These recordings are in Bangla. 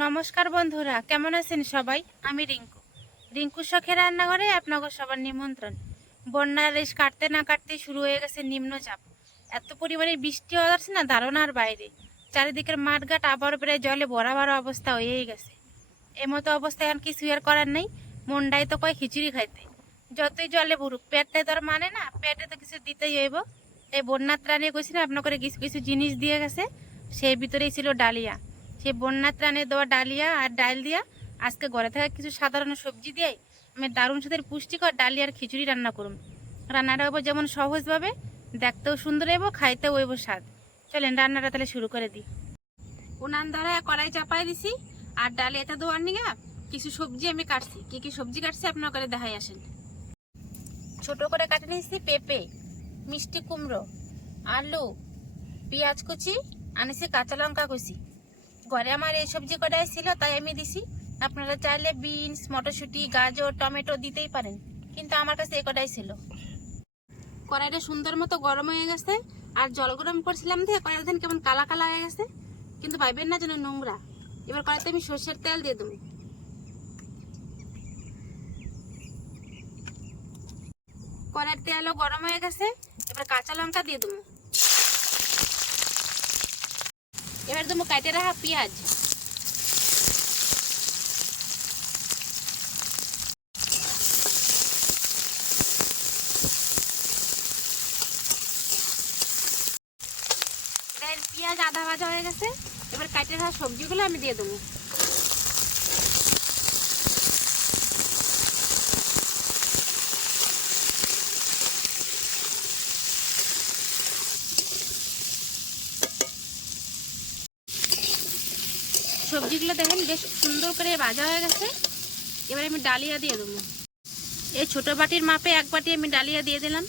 নমস্কার বন্ধুরা, কেমন আছেন সবাই? আমি রিঙ্কু। রিঙ্কু শখের রান্নাঘরে আপনাকে সবার নিমন্ত্রণ। বন্যার রেশ কাটতে না কাটতে শুরু হয়ে গেছে নিম্নচাপ এত পরিমাণে বৃষ্টি হয়ে যাচ্ছে না ধারণার বাইরে। চারিদিকের মাঠঘাট আবার প্রায় জলে ভরা অবস্থা হয়েই গেছে। এই মতো অবস্থায় এখন কিছু আর করার নেই, মনটাই তো কয় খিচুড়ি খাইতে। যতই জলে ভরুক পেটটাই তো আর মানে না, পেটে তো কিছু দিতেই হইব। এই বন্যার ত্রাণে কইছি না আপনাকে কিছু কিছু জিনিস দিয়ে গেছে, সেই ভিতরেই ছিল ডালিয়া। সেই বন্যার ত্রাণে দেওয়া ডালিয়া আর ডাল দিয়া আজকে ঘরে থাকা কিছু সাধারণ সবজি দিয়ে আমি দারুণ সাথে পুষ্টিকর ডালিয়ার খিচুড়ি রান্না করুন রান্নাটা হইব যেমন সহজভাবে, দেখতেও সুন্দর হইব, খাইতেও হইব স্বাদ। চলেন রান্নাটা তাহলে শুরু করে দিই। উনান ধরা কড়াই চাপাই দিছি আর ডালিয়াটা দেওয়ার নিগা কিছু সবজি আমি কাটছি। কি কি সবজি কাটছি আপনার করে দেখাই আসেন। ছোট করে কাটে নিয়েছি পেঁপে, মিষ্টি কুমড়ো, আলু, পেঁয়াজ কুচি, আনেছি কাঁচা লঙ্কা কুচি। ঘরে আমার এই সবজি কটাই ছিল তাই আমি দিছি। আপনারা চাইলে বিনস, মটরশুঁটি, গাজর, টমেটো দিতেই পারেন। কিন্তু আমার কাছে এই কটাই ছিল। কড়াইটা সুন্দর মতো গরম হয়ে গেছে। আর জল গরম করছিলাম দিয়ে কড়াইটা দেখেন কেমন কালা কালা হয়ে গেছে। কিন্তু ভাইবেন না যেন নোংরা। এবার কড়াইতে আমি সর্ষের তেল দিয়ে দেবো। কড়াইয়ের তেলও গরম হয়ে গেছে। এবার কাঁচা লঙ্কা দিয়ে দেবো। এবার দেবো কাটে রাখা পেঁয়াজ। পেঁয়াজ আধা ভাজা হয়ে গেছে। এবার কাটে রাখা সবজিগুলো আমি দিয়ে দেবো। সবজিগুলো দেখেন, বেশ সুন্দর করে ভাজা হয়ে গেছে। এবার আমি ডালিয়া দিয়ে দেবো। এই ছোট বাটির মাপে এক বাটি আমি ডালিয়া দিয়ে দিলাম।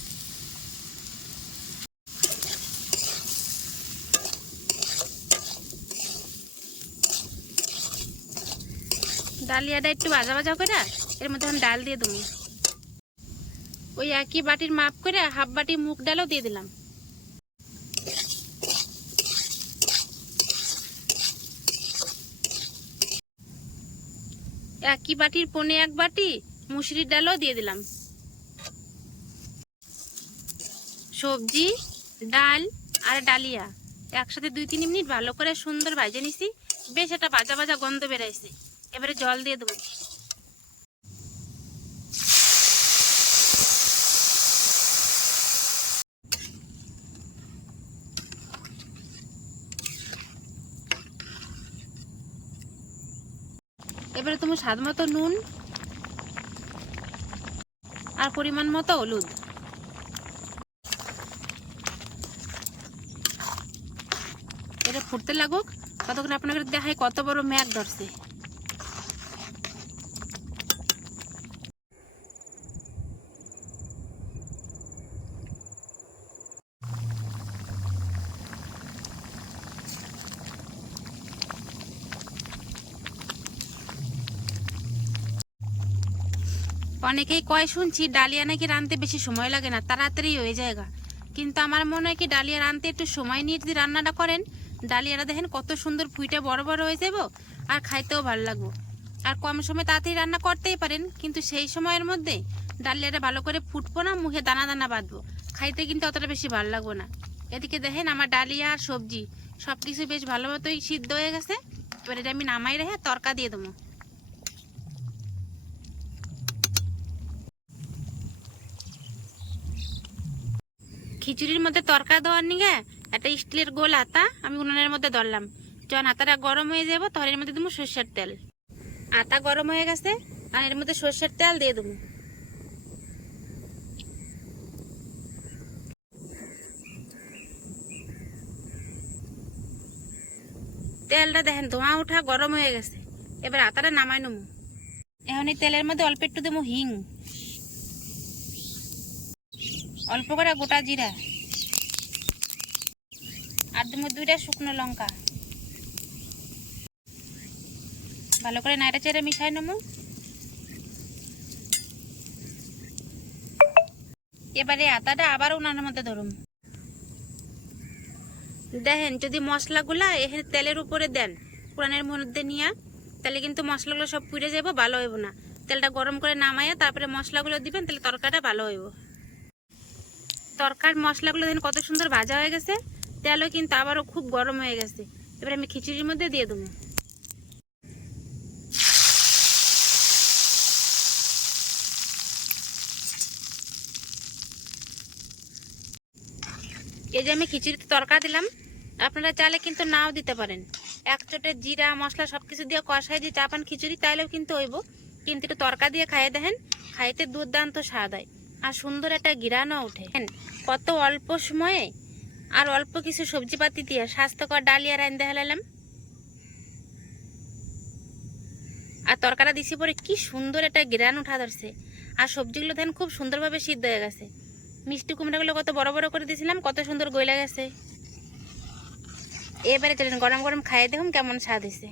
ডালিয়াটা একটু ভাজা ভাজা করে এর মধ্যে আমি ডাল দিয়ে দেবো। ওই একই বাটির মাপ করে হাফ বাটি মুগ ডালও দিয়ে দিলাম। একই বাটির পনে এক বাটি, মুসুরির ডালও দিয়ে দিলাম। সবজি, ডাল আর ডালিয়া। একসাথে দুই তিন মিনিট ভালো করে সুন্দর ভাজে নিছি, বেশ একটা ভাজা ভাজা গন্ধ বেরাইছে এবারে জল দিয়ে দেবো। এবারে তুমি স্বাদ মতো নুন আর পরিমাণ মতো হলুদ। এটা ফুটতে লাগুক কতক্ষণ আপনাকে দেখায় কত বড় ম্যাগ ধরছে। অনেকেই কয়, শুনছি ডালিয়া নাকি রানতে বেশি সময় লাগে না, তাড়াতাড়ি হয়ে যায়গা। কিন্তু আমার মনে হয় কি, ডালিয়া রানতে একটু সময় নিয়ে যদি রান্নাটা করেন, ডালিয়াটা দেখেন কত সুন্দর ফুইটা বড় বড় হয়ে যাব আর খাইতেও ভালো লাগবো। আর কম সময় তাড়াতাড়ি রান্না করতেই পারেন, কিন্তু সেই সময়ের মধ্যে ডালিয়াটা ভালো করে ফুটবো না, মুখে দানা দানা বাঁধবো। খাইতে কিন্তু অতটা বেশি ভালো লাগবো না। এদিকে দেখেন আমার ডালিয়া আর সবজি সব কিছু বেশ ভালো মতোই সিদ্ধ হয়ে গেছে। এবার এটা আমি নামাই রেখে তরকা দিয়ে দেবো। খিচুড়ির মধ্যে তরকা দেওয়ার নিগে একটা স্টিলের গোল আতা আমি উনুনের মধ্যে ধরলাম। যখন আতাটা গরম হয়ে যাব তখন এর মধ্যে দেবো সর্ষের তেল। আতা গরম হয়ে গেছে আর এর মধ্যে সর্ষের তেল দিয়ে দেবো। তেলটা দেখেন, ধোঁয়া উঠা গরম হয়ে গেছে। এবার আতাটা নামাই নেব। এখন এই তেলের মধ্যে অল্প একটু দেবো হিং। অল্প করে গোটা জিরা। আর দুইটা শুকনো লঙ্কা। ভালো করে নাইটা চেড়ে মিশাই নেব। এবারে আতাটা আবার উনানের মধ্যে ধরুন দেখেন, যদি মশলাগুলা এখানে তেলের উপরে দেন পুরানের মধ্যে নিয়ে, তাহলে কিন্তু মশলাগুলো সব পুড়ে যাব ভালো হইব না। তেলটা গরম করে নামাইয়া তারপরে মশলাগুলো দিবেন, তাহলে তরকারিটা ভালো হইব। তরকার মশলাগুলো দেখেন কত সুন্দর ভাজা হয়ে গেছে। তেলও কিন্তু আবারও খুব গরম হয়ে গেছে। এবার আমি খিচুড়ির মধ্যে দিয়ে দেবো। এই যে আমি খিচুড়িতে তরকা দিলাম। আপনারা চালে কিন্তু নাও দিতে পারেন। এক চোটে জিরা, মশলা সব কিছু দিয়ে কষাই দিয়ে চাপান খিচুড়ি, তাইলেও কিন্তু হইব। কিন্তু একটু তরকা দিয়ে খাইয়ে দেখেন, খাইতে দুর্দান্ত স্বাদ হয়। আর সুন্দর একটা গিরানও ওঠে। কত অল্প সময়ে আর অল্প কিছু সবজিপাতি দিয়ে স্বাস্থ্যকর ডালিয়া রাইন দেখালাম আর তরকারা দিছি পরে কি সুন্দর একটা গিরান উঠা ধরছে। আর সবজিগুলো দেখেন খুব সুন্দরভাবে সিদ্ধ হয়ে গেছে। মিষ্টি কুমড়াগুলো কত বড় বড় করে দিয়েছিলাম কত সুন্দর গইলা গেছে। এবারে চলেন গরম গরম খাইয়ে দেখুন কেমন স্বাদ হয়েছে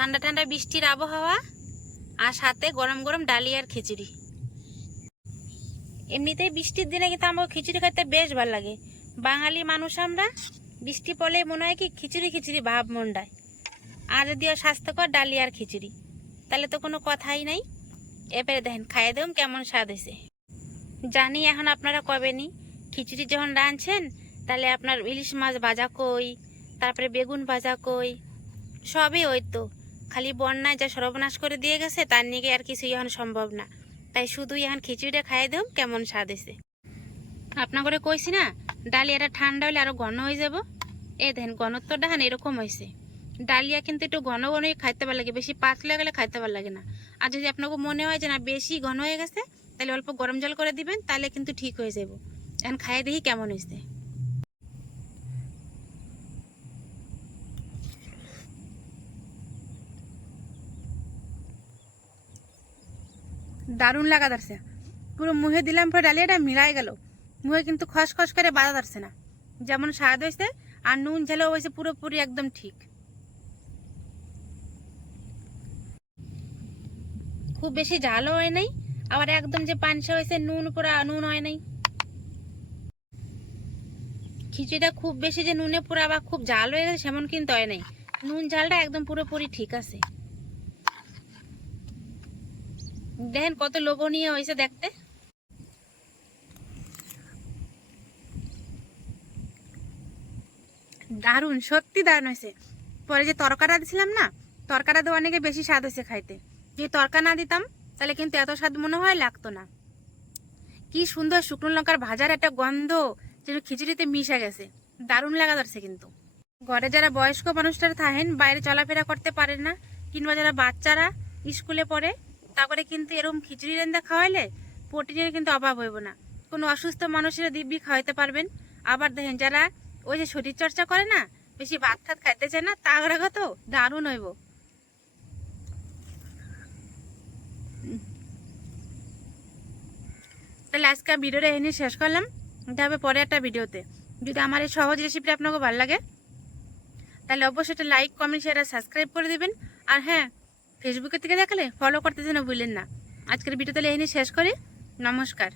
ঠান্ডা ঠান্ডা বৃষ্টির আবহাওয়া আর সাথে গরম গরম ডালি আর খিচুড়ি। এমনিতেই বৃষ্টির দিনে কিন্তু আমার খিচুড়ি খাইতে বেশ ভালো লাগে। বাঙালি মানুষ আমরা, বৃষ্টি পড়লে মনে হয় কি খিচুড়ি খিচুড়ি ভাব মন্ডায় আর যদি হয় স্বাস্থ্যকর ডালি আর খিচুড়ি, তাহলে তো কোনো কথাই নাই। এবারে দেখেন, খাইয়ে দেবো কেমন স্বাদ হয়েছে। জানি এখন আপনারা কবেনি খিচুড়ি যখন রাঁধছেন, তাহলে আপনার ইলিশ মাছ ভাজা কই, তারপরে বেগুন ভাজা কই, সবই ওই তো। খালি বন্যায় যা সর্বনাশ করে দিয়ে গেছে, তার নিয়ে আর কিছু এখন সম্ভব না। তাই শুধু এখন খিচুড়িটা খাইয়ে দেব, কেমন স্বাদ আপনার করে কইছি না, ডালিয়াটা ঠান্ডা হলে আরও ঘন হয়ে যাব? এই দেখেন, ঘনত্বটা হ্যাঁ এরকম হয়েছে ডালিয়া কিন্তু একটু ঘন ঘনই খাইতে ভালো লাগে, বেশি পাতলা গেলে খাইতে ভালো লাগে না। আর যদি আপনাকে মনে হয় যে না, বেশি ঘন হয়ে গেছে, তাহলে অল্প গরম জল করে দিবেন, তাহলে কিন্তু ঠিক হয়ে যাব। এখন খাইয়ে দেখি কেমন হয়েছে দারুণ লাগা ধরছে। পুরো মুহে দিলাম, পরে ডালিয়াটা মিলাই গেল। মুহে কিন্তু খসখস করে বাধা ধরছে না। যেমন স্বাদ হয়েছে আর নুন ঝালও হয়েছে পুরোপুরি একদম ঠিক। খুব বেশি ঝালও হয় নাই, আবার একদম যে পানসা হয়েছে নুন পুরা নুন হয় নাই। খিচুড়িটা খুব বেশি যে নুনে পুরো আবার খুব ঝাল হয়ে গেছে, সেমন কিন্তু হয় নাই। নুন ঝালটা একদম পুরোপুরি ঠিক আছে। দেখেন কত লোভনীয় হয়েছে দেখতে। দারুণ, সত্যি দারুণ হয়েছে। পরে যে তরকাটা দিছিলাম না, তরকাটা দেওয়া অনেকে বেশি স্বাদ হয়েছে খাইতে। যদি তরকা না দিতাম, তাহলে কিন্তু এত স্বাদ মনে হয় লাগতো না। কি সুন্দর শুকনো লঙ্কার ভাজার একটা গন্ধ, যেন খিচুড়িতে মিশে গেছে। দারুণ লাগা ধরছে কিন্তু। ঘরে যারা বয়স্ক মানুষটারা থাকেন, বাইরে চলাফেরা করতে পারেন না, কিংবা যারা বাচ্চারা স্কুলে পড়ে তারপরে কিন্তু এরকম খিচুড়ি রান্না খাওয়াইলে প্রোটিনের কিন্তু অভাব হইব না। কোনো অসুস্থ মানুষের দিব্যি খাওয়াইতে পারবেন। আবার দেখেন যারা ওই যে শরীর চর্চা করে না, বেশি ভাত খাত খাইতে চায় না তাগরা কত দারুণ হইব। তাহলে আজকে ভিডিওটা এনে শেষ করলাম। এটা হবে পরে একটা ভিডিওতে। যদি আমার এই সহজ রেসিপিটা আপনাকে ভালো লাগে, তাহলে অবশ্যই একটা লাইক কমেন্ট শেয়ার আর সাবস্ক্রাইব করে দেবেন। আর হ্যাঁ ফেসবুকে থেকে দেখালে ফলো করতে যেন ভুলেন না। আজকের ভিডিও তাহলে এনে শেষ করি। নমস্কার।